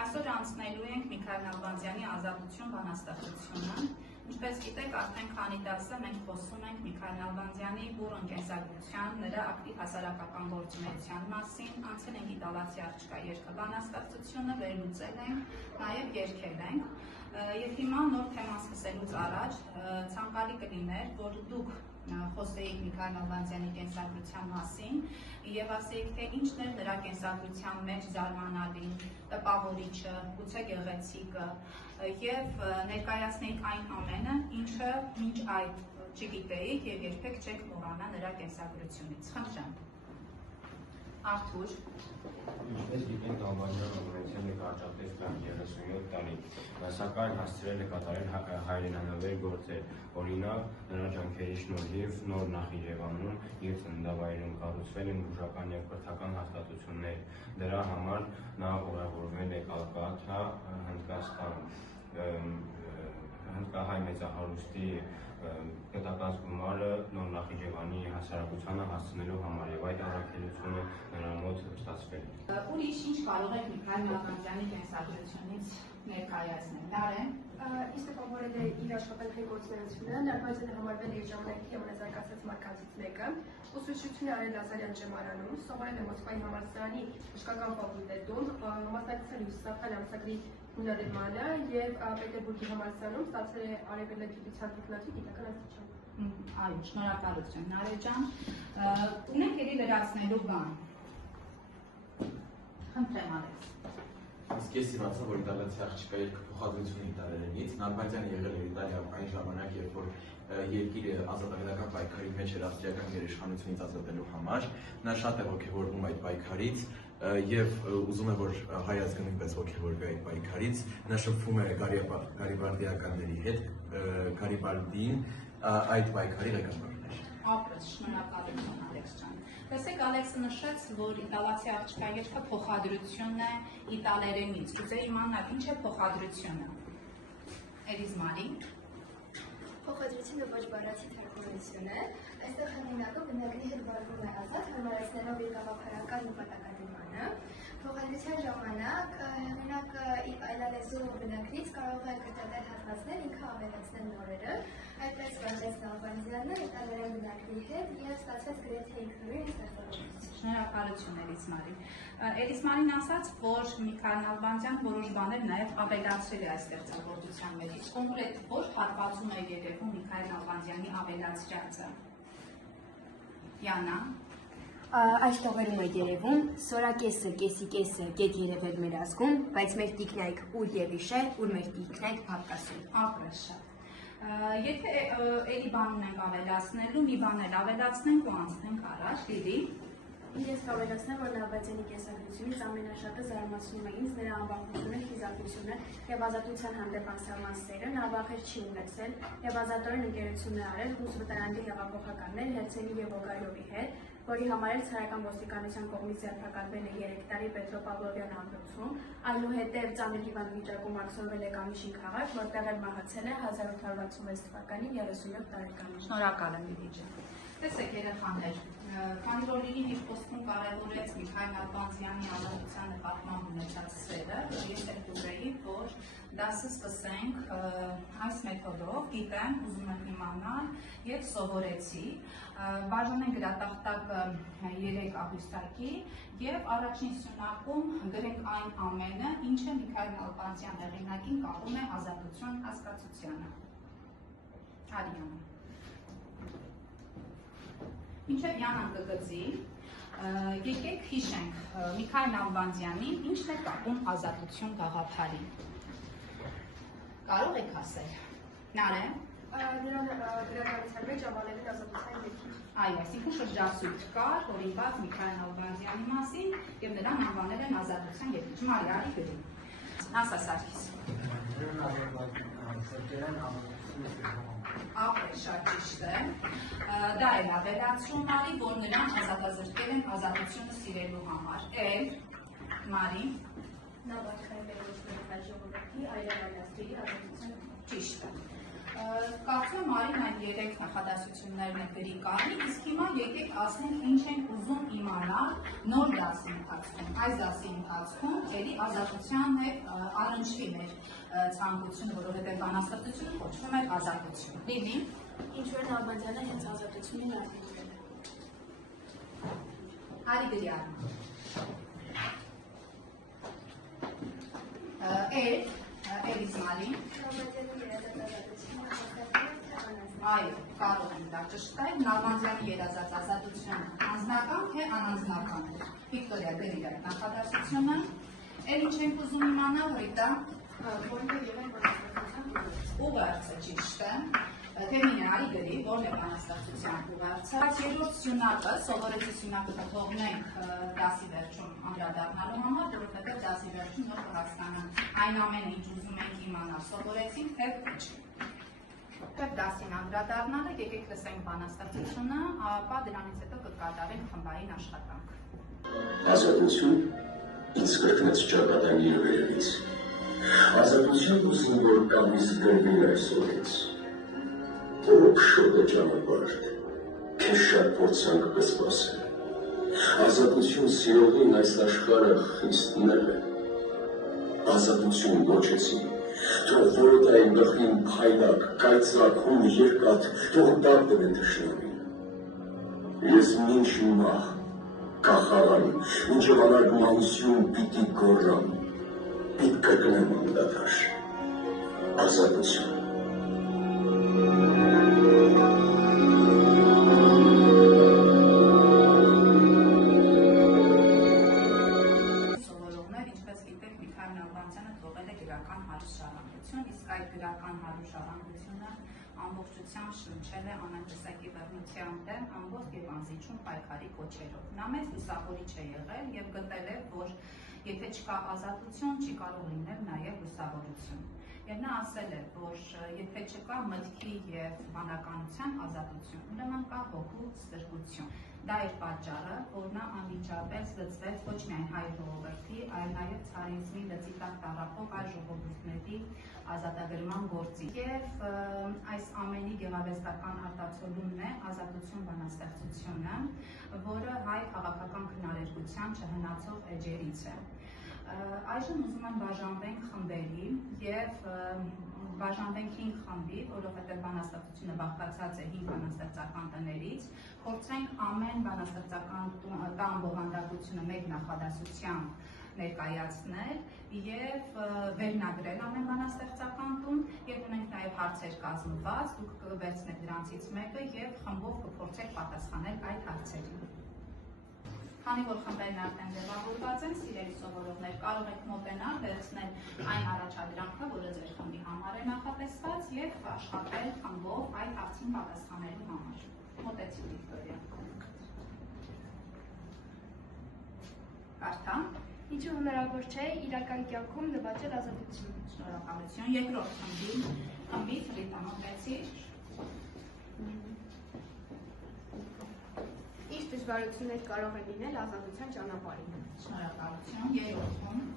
Այսօր անցնելու ենք Միքայել Նալբանդյանի ազատություն բանաստեղծությունը։ Ինչպես գիտեք, արդեն քանի դասը մենք խոսում ենք Միքայել Նալբանդյանի բուռն կենսագրության, նրա ակտիվ հասարակական գործունեության մասին, անցել ենք Իտալացի աղջկա երգը բանաստեղծությունը, վերլուծել ենք, նաև երգել ենք։ Եվ հիմա նոր թեման սկսելուց առաջ ցանկալի կլիներ, որ դուք խոսեիք Միքայել Նալբանդյանի կենսագրության մասին եւ ասեիք, թե ինչն էր նրա կենսագրության մեջ զարմանալին, տպավորիչը, գուցե գեղեցիկը եւ ներկայացնեիք այն ամենը, ինչը մինչ այդ չգիտեիք եւ երբեք չեք մոռանա նրա կենսագրությունից։ Խնդրեմ։ Արթուր։ Ինչպես գիտենք, Նալբանդյանը ունեցել է կարճատև կյանք 37 տարի, սակայն հասցրել է կատարել հայրենանվեր գործեր, օրինակ նրա ջանքերի շնորհիվ նոր Նախիջևանում եւ ծննդավայրում կառուցվել են բուժական եւ կրթական հաստատություններ։ Դրա համար նա ուղևորվել է Կալկաթա, Հնդկաստան, հնդկահայ մեծահարուստի պետական գումարը նոր Նախիջևանի հասարակությանը հասցնելու համար եւ այդ առաքելությունը նրա մոտ ստացվել է։ Ուրիշ ինչ կարող եք Միքայել Նալբանդյանի կենսագրությունից ներկայացնել։ Նարեն։ Իսկ ֆավորել է իր աշխատանքի գործունեությունը, Նալբանդյանը համարվել է իր ժամանակի ամենազարգացած մարդկանցից մեկը, ուսուցչություն արել Լազարյան ջեմարանում, սովորել է Մոսկվայի համալսարանի բժշկական ֆակուլտետում, մասնակցել հյուսիսաֆրիկյան ամսագրի հիմնադրմանը եւ Պետերբուրգի համալսարանում ստացել է արևելագիտության տեխնոլոգիայի գիտական աստիճան։ Այո, շնորհակալություն Նարե ջան։ Ունենք ելի լրացնելու բան։ Խնդրեմ Ալեքս։ Իսկ ես իմացա, որ իտալացի աղջկա երգը փոխադրություն է իտալերենից։ Նալբանդյանը եղել էր Իտալիայում այն ժամանակ, երբ որ երկիրը ազատագրական պայքարի մեջ էր ավստրիական գերիշխանությունից ազատելու համար։ Նա շատ է ոգևորվում այդ պայքարից եւ ուզում է, որ հայ ազգը նույնպես ոգևորվի այդ պայքարից։ Նա շփվում է գարիբալդիականների հետ, Գարիբալդին այդ պայքարի ղեկավարն էր։ Ապրես, շնորհակալություն Ալեքս ջան։ Տեսեք, Ալեքսը նշեց, որ իտալացի աղջկա երգը փոխադրություն է իտալերենից։ Ուզեի իմանալ, ինչ է փոխադրությունը։ Էլիզմարի։ Փոխադրությունը ոչ բառացի թարգմանություն է։ Այստեղ հեղինակը բնակի հետ վարվում է ազատ, հարմարեցնելով իր գաղափարական նպատակադրմանը։ Փոխադրության ժամանակ հեղինակը այլալեզու բնակից կարող է կրտատել հատվածներ, ինքը ավելացնել նորերը։ Այդպես վարվեց Նալբանդյանը իտալերեն բնակի հետ եւ ստացվեց գրեթե ինքնուրույն ստեղծագործություն։ Շնորհակալություն Էլիզմարի։ Էլիզմարին ասաց, որ Միքայել Նալբանդյանը որոշ բաներ նաև ավելացրել է այս ստեղծագործության մեջ։ Կոնկրետ որ հատվածում է երևում Միքայել Նալբանդյանի ավելացրածը։ Յանա։ Այս տողերում է երևում սորակեսը, կեսի գետ երևել մեր ազգում, բայց մեր տիկնայք ուր եւ իշեր, ուր մեր տիկնայք փապկասում։ Ապրես շատ։ Եթե էլի բան ունենք ավելացնելու, մի բան էլ ավելացնենք ու անցնենք առաջ, Լիլի։ Ես կավելացնեմ, որ Նալբանդյանի կենսագրությունից ամենաշատը զարմացնում է ինձ նրա անվախությունը, խիզախությունը եւ ազատության հանդեպ անսահման սերը։ Նա վախեր չի ունեցել եւ ազատորեն ընկերություն է արել ռուս վտարանդի հեղափոխականներ Հերցենի եւ Օգարյովի հետ, որի համար էլ ցարական ոստիկանության կողմից ձերբակալվել է 3 տարի Պետրոպավլովյան ամրոցում, այնուհետև ծանր հիվանդ վիճակում ակցորվել է Կամիշին քաղաք, որտեղ էլ մահացել է 1866 թվականին 37 տարեկանին։ Շնորհակալ եմ Լիլի ջան։ Տեսեք երեխաներ, քանի որ Լիլին իր խոսքում կարևորեց Միքայել Նալբանդյանի ազատության նկատմամբ ունեցած սերը, ես էլ կուզեի, որ դասը սկսենք այս մեթոդով, գիտեմ, ուզում եմ իմանալ եւ սովորեցի, բաժանենք գրատախտակը 3 աղյուսակի եւ առաջին սյունակում գրենք այն ամենը, ինչը Միքայել Նալբանդյան հեղինակին կապում է ազատություն հասկացությանը։ Արիանը։ Ինչեւ Յանան կգծի, եկեք հիշենք Միքայել Նալբանդյանին ինչն է կապում ազատություն գաղափարին։ Կարող եք ասել։ Նարե։ Նրան գրականության մեջ ավալել են ազատության երկիր։ Այո, այսինքն շրջասույթ կար, հորինված Միքայել Նալբանդյանի մասին եւ նրան անվանել են ազատության երկիր։ Մարիա, արի գրի։ Ասա Սարգիս։ Ապրես շատ ճիշտ է։ Դա էլ ավելացում արի, որ նրան ազատազրկել են ազատությունը սիրելու համար։ Էլ, Մարի։ Նա բացակայել է ժողովրդի այլևայնաստրի ազատության։ Ճիշտ է։ Կարծում եմ Արին այդ 3 նախադասություններն է գրի կարմի, իսկ հիմա եկեք ասենք ինչ ենք ուզում իմանալ նոր դասի ընթացքում։ Այս դասի ընթացքում ելի ազատության հետ առնչվի մեր ցանկությունը, որովհետև բանաստեղծությունը կոչվում է ազատություն։ Լիլի, Ինչ-որ Նալբանդյանը հենց ազատությունին արտադրել է։ Արի գրի Արին։ Էլիզմալին։ Այո, կարող եմ դա ճշտել։ Նալբանդյանի երազած ազատությունը անձնական թե անանձնական է։ Վիկտորիա, գրիր այդ նախադասությունը։ Էլ ինչ ենք ուզում իմանալ, Ռիտա։ Ուղերձը ճիշտ է։ Թեմինարի գրի, որն է բանաստեղծության ուղերձը։ Երրորդ սյունակը, սովորեցի սյունակը կթողնենք դասի վերջում անդրադառնալու համար, որովհետև դասի վերջում նոր կհասկանանք այն ամենը, ինչ ուզում ենք իմանալ, սովորեցինք թե ոչ։ Պետք դասին անդրադառնալը, եկեք լսենք բանաստեղծությունը, ապա դրանից հետո կկատարենք խմբային աշխատանք։ Ազատություն ինձ կրկնեց ճակատագիրը վերևից։ Ազատության ուզում, որ կամիս գրվի այսօրից։ Ուրոք շոտ է ճանապարհ, քեզ շատ փորձանք կսպասել։ Ազատություն սիրողին այս աշխարհը խիստ նեղ է։ Ազատություն գոչեցի, թող որոտային գլխին փայլակ, կայծրակում երկաթ, թող դատեն թշնամին։ Ես մինչ մահ կախարան, ինչև անարգ մանություն պիտի գոռամ, պիտ կրկնեմ անդադար։ Ազատություն։ Ամբողջությամբ շնչել է անհանգստակի բռնության դեմ ամբողջ եւ անզիջում պայքարի կոչերով։ Նա մեծ լուսավորիչ է եղել եւ գտել է, որ եթե չկա ազատություն, չի կարող լինել նաեւ լուսավորություն։ Եվ նա ասել է, որ եթե չկա մտքի եւ բանականության ազատություն, ուրեմն կա հոգու ստրկություն։ Դա էր պատճառը, որ նա անմիջապես զծվեց ոչ միայն հայ ժողովրդի, այլ նաեւ ցարիզմի լծի տակ տառապող այլ ժողովուրդների ազատագրման գործի։ Եվ այս ամենի գեղարվեստական արտացոլումն է ազատություն բանաստեղծությունը, որը հայ քաղաքական քննարկության չհնացող էջերից է։ Այժմ ուզում եմ բաժանվենք խմբերի եւ բաժանվենք 5 խմբի, որովհետեւ բանաստեղծությունը բաղկացած է 5 բանաստեղծական տներից, փորձենք ամեն բանաստեղծական տան բովանդակությունը մեկ նախադասությամբ ներկայացնել եւ վերնագրել ամեն բանաստեղծական տուն եւ ունենք նաեւ հարցեր կազմված, դուք կվերցնեք դրանցից մեկը եւ խմբով կփորձեք պատասխանել այդ հարցերին։ Քանի որ խմբերն արդեն ձևավորված են, սիրելի սովորողներ, կարող եք մոտենալ, վերցնել այն առաջադրանքը, որը ձեր խմբի համար է նախատեսված եւ աշխատել խմբով այդ հարցին պատասխանելու համար։ Մոտեցի Վիկտորիա։ Կարթա։ Ինչու հնարավոր չէ իրական կյանքում նվաճել ազատություն։ Շնորհակալություն։ Երկրորդ խմբի Ռիտա, մոտեցի։ Ինչ դժվարություններ կարող են լինել ազատության ճանապարհին։ Շնորհակալություն։ Երրորդ խումբ։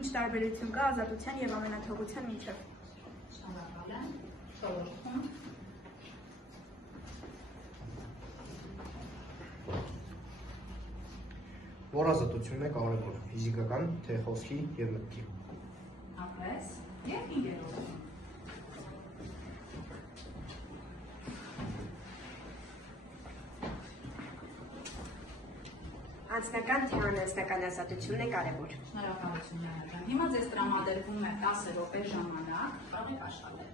Ինչ տարբերություն կա ազատության եւ ամենաթողության միջեւ։ Շնորհակալ եմ։ Չորրորդ խումբ։ Որ ազատությունն է կարևոր, ֆիզիկական, թե խոսքի եւ մտքի։ Ապրես եւ հինգերորդ։ Անձնական թե անձնական ազատությունն է կարևոր։ Շնորհակալություն Նարեկան։ Հիմա ձեզ տրամադրվում է 10 րոպե ժամանակ, կարող եք աշխատել։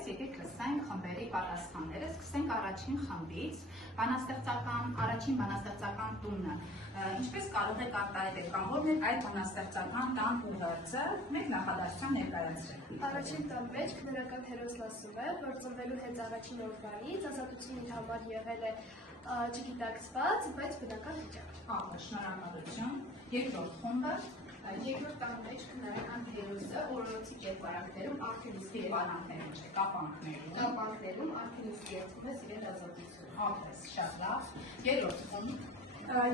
Այսպես եկեք լսենք խմբերի պատասխանները, սկսենք առաջին խմբից, առաջին բանաստեղծական տունը, ինչպես կարող եք արտահայտել կամ որն է այդ բանաստեղծական տան ուղերձը, մեկ նախադասության ներկայացրեք։ Առաջին տան մեջ քննական հերոս լասում է, որ ծնվելու հենց առաջին օրվանից ազատությունը իր համար եղել է չգիտակցված, բայց բնական վիճակ։ Շնորհակալություն։ Երկրորդ խումբը Երկրորդ տան մեջ քննական հերոսը օրորոցի կերպարանքներում արդեն իսկ Եվանանքներում չէ, կապանքներում արդեն իսկ երդվում է իրեն ազատություն։ Ապես, շատ լավ։ Երրորդ խումբ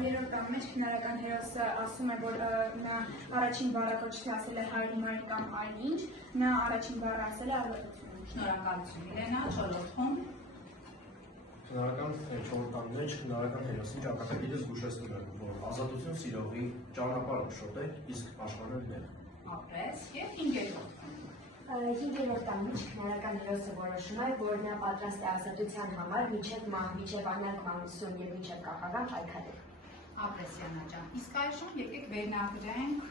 Երրորդ տան մեջ քննական հերոսը ասում է, որ նա առաջին բառը ոչ թե ասել է հայրի մայր կամ այնինչ, նա առաջին բառը ասել է ազատություն։ Շնորհակալություն Իրենա, չորրորդ խումբ Քննարական 4 տան մեջ քննարական հերոսին ճակատագիրը զգուշացնում է, որ ազատություն սիրողի ճանապարհը շոտ է, իսկ աշխարհը նեղ։ Ապես եւ հինգերորդ խումբ Հինգերորդ տան մեջ քննարական հերոսը որոշում է, որ նա պատրաստ է ազատության համար մինչև մահ, մինչև անարգմանություն եւ մինչև կախարան պայքարել։ Ապրեսիանա ջան, իսկ այժմ եկեք վերնագրենք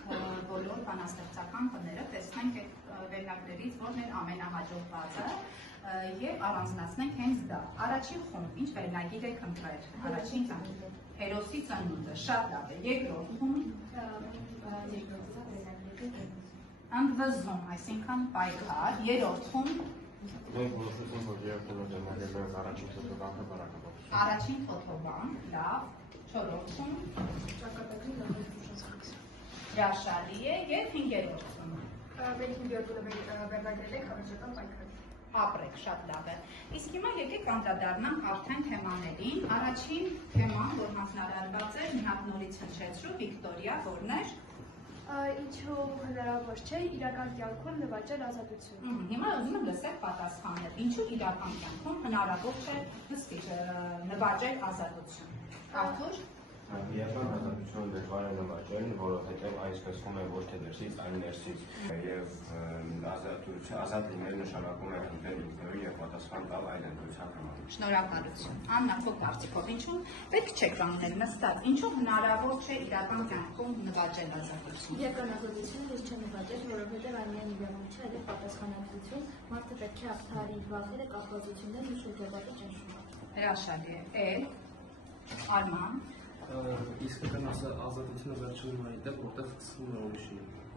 բոլոր բանաստեղծական տները, տեսնենք այդ վերնագրերից որն է ամենահաջողվածը եւ առանձնացնենք հենց դա։ Առաջին խումբ, ինչ վերնագիր եք ընտրել։ Առաջին տան հերոսի ծնունդը, շատ լավ է։ Երկրորդ խումբ ընդվզում, այսինքն պայքար։ Երրորդ խումբ Մենք որոշեցինք, որ երբ վերնագրերը առաջին ֆոտոբանքը բարակապատում։ Առաջին ֆոտոբանկ, լավ։ Չորրորդ խումբ Ճակատագրի լավացուցիչ։ հրաշալի է եւ հինգերորդ խումբ Մեր հինգերորդը վերնագրել ենք հավերժական պայքարի։ Ապրեք, շատ լավ է։ Իսկ հիմա եկեք անդրադառնանք արդեն թեմաներին։ Առաջին թեման, որ հանձնարարված էր, մի հատ նորից հնչեցրու Վիկտորիա, որն էր Ինչու հնարավոր չէ իրական կյանքում նվաճել ազատություն։ Հիմա ուզում եմ լսել պատասխաններ։ Ինչու իրական կյանքում հնարավոր չէ նվաճել ազատություն։ Արթուր Իրական ազատությունը դժվար է նվաճել, որովհետև այն սկսվում է ոչ թե դրսից, այլ ներսից, եւ ազատ լինել նշանակում է ընտրել ինքնուրույն եւ պատասխան տալ այլ ընտրության համար։ Շնորհակալություն։ Աննա, քո կարծիքով ինչու պետք չէ կանգնել նստած, ինչու հնարավոր չէ իրական կյանքում նվաճել ազատություն։ Իրական ազատությունը ես չեմ նվաճել, որովհետև այն միայն իրավունք չէ, այլ պատասխանատվություն, մարդը պետք է հաղթահարի իր վախերը, կախվածությունները ու շրջապատի ճնշումը։ Հրաշալի է։ Արման Իսկական ազատությունը վերջանում է այդտեղ, որտեղ սկսվում է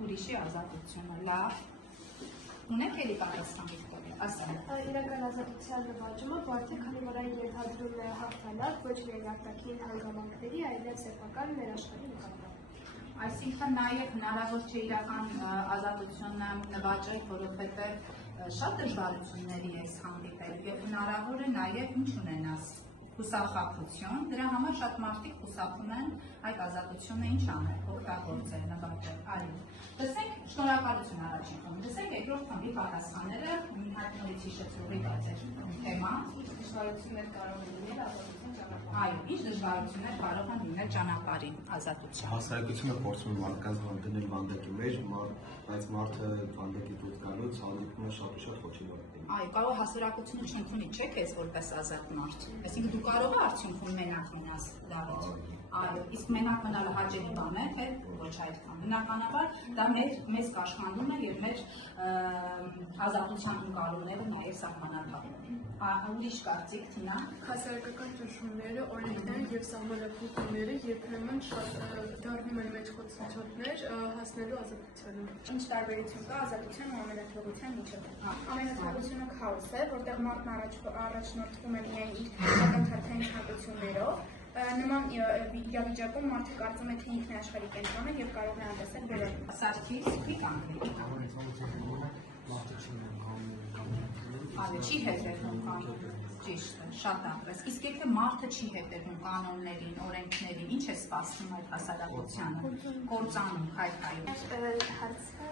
ուրիշի ազատությունը, լավ։ Ունեք էլի պատասխան Վիկտորիա, ասա։ Իրական ազատության նվաճումը բարդ է, քանի որ այն ենթադրում է հաղթանակ ոչ միայն արտաքին հանգամանքների, այլև սեփական ներաշխարհի նկատմամբ։ Այսինքն նաև հնարավոր չէ իրական ազատությունը նվաճել, որովհետև շատ դժվարությունների ես հանդիպել եւ հնարավոր է նաև ինչ ունենաս հուսախաբություն, դրա համար շատ մարդիկ հուսախում են այդ ազատությունը ինչ անել, օգտագործել, նվաճել, այլ։ Լսենք, շնորհակալություն առաջին խմբին, լսենք երկրորդ խմբի պատասխանները, մի հատ նորից հիշեցրուղի բացեր թեմա։ Դժվարություններ կարող են լինել ազատության ճանապարհին։ Այո, ինչ դժվարություններ կարող են լինել ճանապարհին ազատության։ Հասարակությունը փորձում է մարդկանց դնել վանդակի մեջ, բայց մարդը վանդակի դուրս գալուց հանդիպում է շատ ու շատ խոչի։ Այո, կարող հասարակությունը չընդունի չէ քեզ որպես ազատ մարդ։ Այսինքն դու կարող ես արդյունքում մենակ մնաս Դավիթ։ Այո, իսկ մենակ մնալը հաճելի բան է, թե ոչ այդքան։ Բնականաբար դա մեզ կաշխանդում է եւ մեր ազատության ընկալումները նաեւ սահմանափակում։ Ուրիշ կարծիք Թինա։ Հասարակական ճնշումները, օրենքները եւ սահմանափակումները երբեմն շատ դառնում են մեջ խոցություններ հասնելու ազատությանը։ Ինչ տարբերություն կա ազատության ու ամենաթողության միջև։ Ամենաթողությունը քաոս է, որտեղ մարդն առաջնորդվում է միայն իր ակնթարթային հատկություններով։ Նման իրավիճակում մարդը կարծում է, թե ինքն է աշխարհի կենտրոնը եւ կարող է անտեսել բոլորին։ Սարքիս Վիկանգլի։ Այո, չի հետևում կանոններին, ճիշտ է, շատ ապրես։ Իսկ եթե մարդը չի հետևում կանոններին, օրենքներին, ինչ է սպասվում այդ հասարակությանը, կործանում, քայքայում։ Հարցը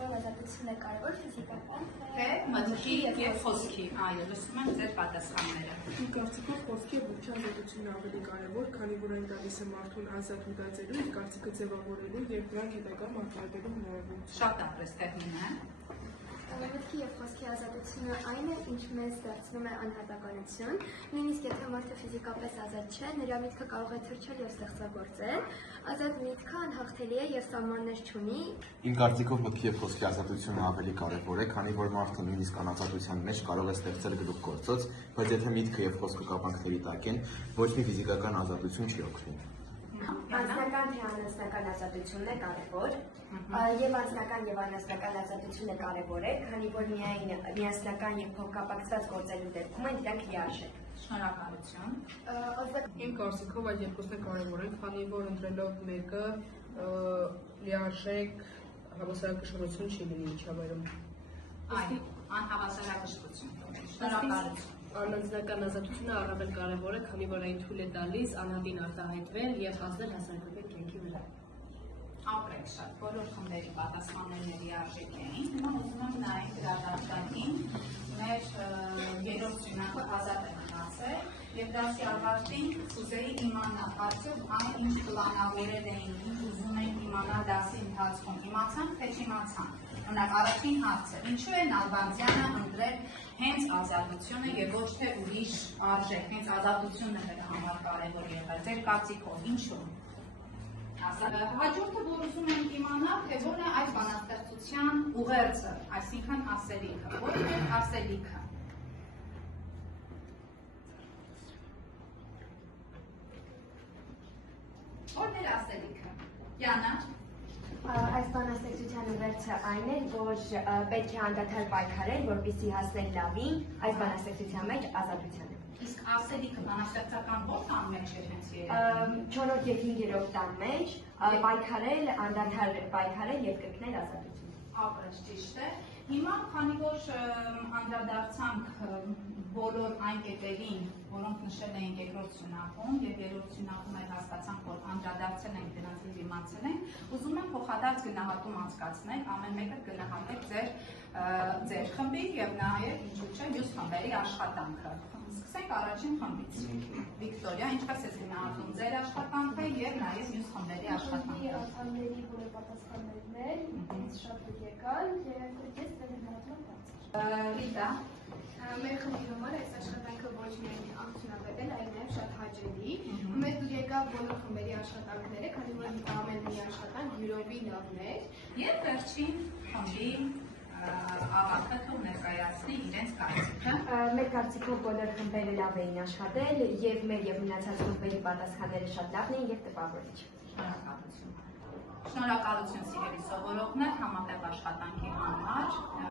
ով ազատությունն է կարևոր ֆիզիկական, թե մտքի եւ խոսքի։ Այո, լսում եմ ձեր պատասխանները։ Իմ կարծիքով խոսքի եւ ողջ ազատությունը ավելի կարևոր, քանի որ այն տալիս է մարդուն ազատ մտածելու, իր կարծիքը ձևավորելու եւ դրան հետագա մարտահրավերելու հնարավորություն։ Շատ ապրես Տեխնինը։ Մտքի եւ խոսքի ազատությունը այն է, ինչ մեզ դարձնում է անհատականություն, նույնիսկ եթե մարդը ֆիզիկապես ազատ չէ, նրա միտքը կարող է թռչել եւ ստեղծագործել, ազատ միտքը անհաղթելի է եւ սահմաններ չունի։ Իմ կարծիքով մտքի եւ խոսքի ազատությունը ավելի կարեւոր է, քանի որ մարդը նույնիսկ անազատության մեջ կարող է ստեղծել գլուխգործոց, բայց եթե միտքը եւ խոսքը կապանքների տակ են, ոչ մի ֆիզիկական ազատություն չի օգնի։ Անձնական թե անձնական ազատությունն է կարևոր, եւ անձնական եւ անձնական ազատությունը կարևոր է, քանի որ միայն միասնական եւ փոխկապակցված գործերի դեպքում են դրանք լիարժեք։ Շնորհակալություն։ Իմ կարծիքով այդ երկուսն է կարևոր են, քանի որ ընտրելով մեկը լիարժեք հավասարակշռություն չի լինի միջավայրում։ Այո, անհավասարակշռություն։ Շնորհակալություն։ Անձնական ազատությունը առավել կարևոր է, քանի որ այն թույլ է տալիս անհատին արտահայտվել եւ հասնել հասարակական կյանքի վրա։ Ապրեք շատ, բոլոր խմբերի պատասխանները լիարժեք էին։ Հիմա ուզում եմ նայենք գրադարանին, մեր երրորդ շրջանակը ազատ է մնացել եւ դասի ավարտին կուզեի իմանալ, արդյոք այն ինչ պլանավորել էին, ինչ ուզում էին իմանալ դասի ընթացքում, իմացանք թե չիմացանք։ Օրինակ առաջին հարցը, ինչու է Նալբանդյանը ընտրել հենց ազատությունը եւ ոչ թե ուրիշ արժեք, հենց ազատությունն է նրա համար կարեւոր եղել։ Ձեր կարծիքով ինչու՞։ Հաջորդը, որ ուզում ենք իմանալ, թե որն է այդ բանաստեղծության ուղերձը, այսինքն ասելիքը, որն է ասելիքը։ Որն է ասելիքը։ Յանա։ Այս բանաստեղծության ուղերձը այն է, որ պետք է անդադար պայքարել, որպեսզի հասնել լավին, այս բանաստեղծության մեջ ազատությանը։ Իսկ ասելիքը բանաստեղծական ո՞ր տան մեջ էր հենց երևում։ 4-րդ եւ 5-րդ տան մեջ պայքարել, անդադար պայքարել եւ կրկնել ազատություն։ Ապրեց, ճիշտ է։ Հիմա, քանի որ անդրադարձանք բոլոր այն կետերին, որոնք նշել էին երկրորդ շրջանակում եւ երրորդ շրջանակում էլ հասկացանք, որ անդրադարձել ենք դրանց եւ իմացել ենք, ուզում եմ փոխադարձ գնահատում անցկացնել, ամեն մեկը գնահատեք ձեր խմբի եւ նաեւ ինչու՞ չէ մյուս խմբերի աշխատանքը։ Սկսենք առաջին խմբից։ Վիկտորիա, ինչպես ես գնահատում ձեր աշխատանքը եւ նաեւ մյուս խմբերի աշխատանքը։ Անդամների բոլոր պատասխաններն են, ինձ շատ դուք եկան եւ ես վերնահատում եմ։ Ռիտա, մեր խմբի համար այս աշխատանքը ոչ միայն արդյունավետ է, այլ նաեւ շատ հաճելի։ Մեզ դուր եկավ բոլոր խմբերի աշխատանքները, քանի որ ամեն մի աշխատանք յուրովի լավն էր։ եւ վերջին խմբի աղաքը թող ներկայացնի իրենց կարծիքը։ Մեր կարծիքով բոլոր խմբերը լավ էին աշխատել եւ մեր եւ մնացած խմբերի պատասխանները շատ լավն էին եւ տպավորիչ։ Շնորհակալություն։ Շնորհակալություն սիրելի սովորողներ համատեղ աշխատանքի համար։